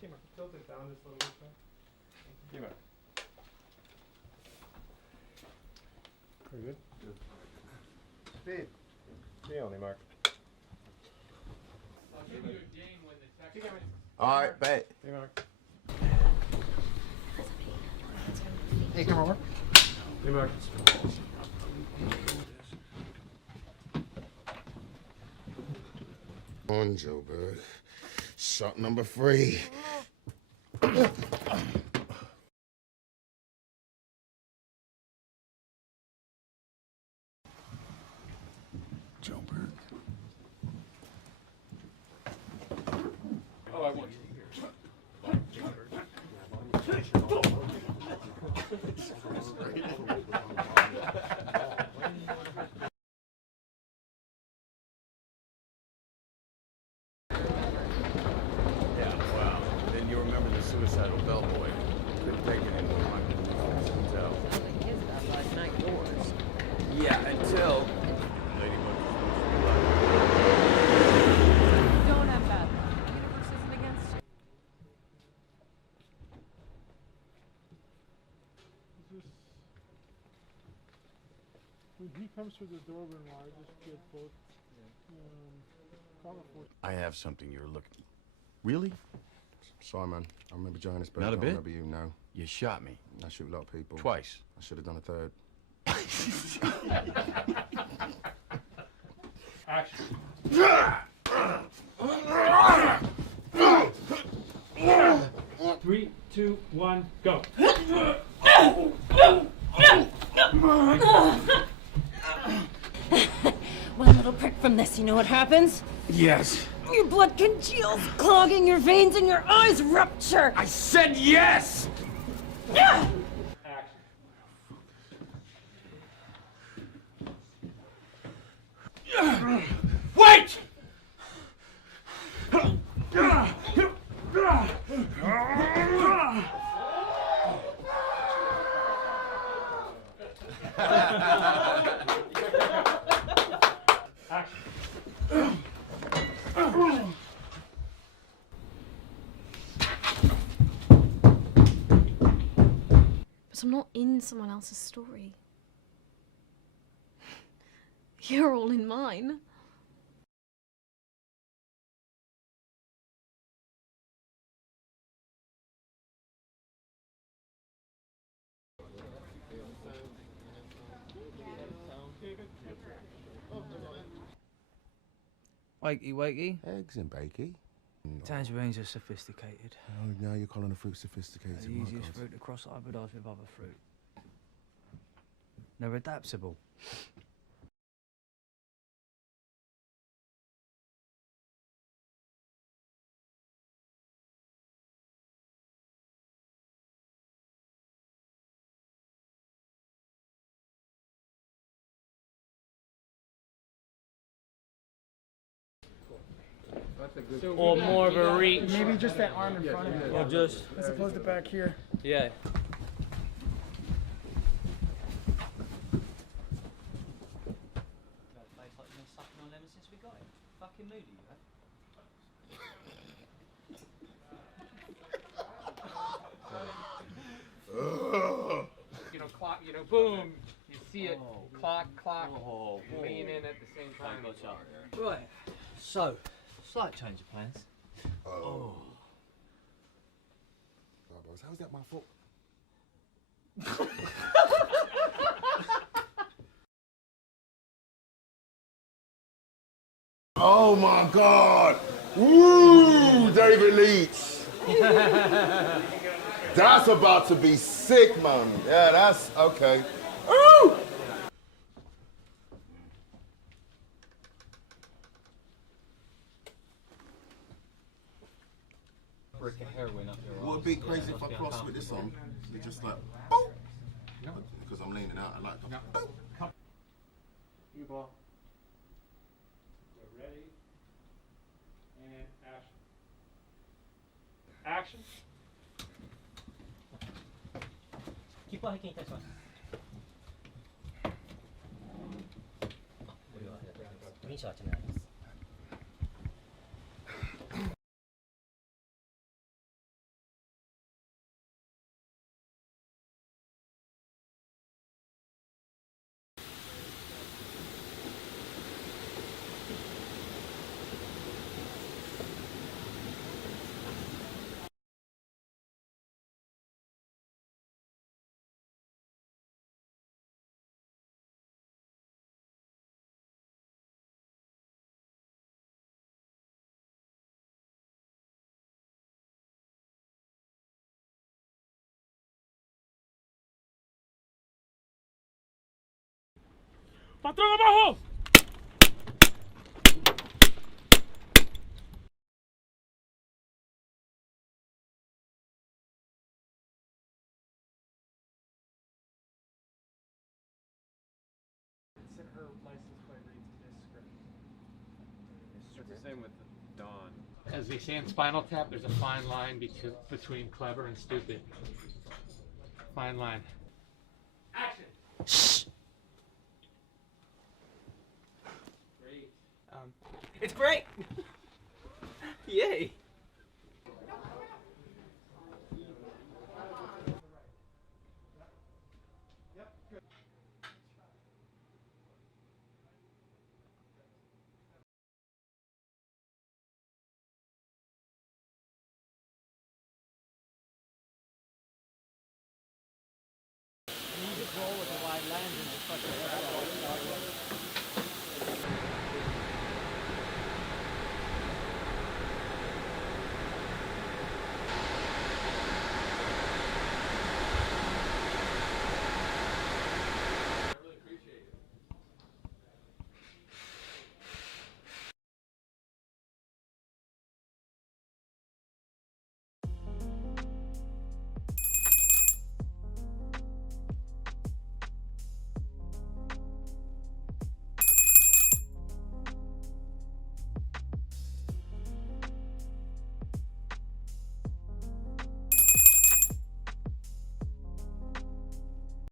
Tilt it down just a little bit. Mark. Pretty good. Speed. The only mark. I'll give you a ding when the text. Alright, bet. Hey, Mark. Hey, come over. Hey, Mark. On, Joe Bird. Shot number 3. Joe Bird. Oh, I want you here. Yeah, well, then you remember the suicidal bellboy. Couldn't take it anymore. Until. His bad last night, yours. Yeah, until. Ladybug. Don't have bad luck. The universe isn't against you. When he comes through the door, Benoit, just get both. I have something you're looking. Really? Sorry, man. I remember Johannesburg. Not a I bit? remember you, no. You shot me. I shoot a lot of people. Twice. I should have done a third. Action. 3, 2, 1, go. One little prick from this, you know what happens? Yes. Your blood congeals, clogging your veins, and your eyes rupture. I said yes! Action. Wait! But I'm not in someone else's story. You're all in mine. Wakey, wakey. Eggs and bakey. Tangerines are sophisticated. Oh, now you're calling a fruit sophisticated. The my easiest God. fruit to cross-hybridise with other fruit. They're adaptable. Or more of a reach. Maybe just that arm in front of you. Or just, As opposed to back here. yeah. Clock, boom. You see it. Clock. Lean in at the same time. Right. So, slight change of plans. Oh, how's that my fault? Oh my God! Woo! David Leach! That's about to be sick, man. Yeah, that's okay. Ooh! Brick of heroin up your Would it be crazy if I cross with this on? It's just like, boop! Because I'm leaning out, I like the boop! You ball. We're ready. And action. Action. Keep on hitting this one. Screenshot tonight. ¡Patrón abajo! Her license plate reads Miss It's the same with Dawn. As they say in Spinal Tap, there's a fine line between clever and stupid. Fine line. Action! Shh. Great. It's great! Yay!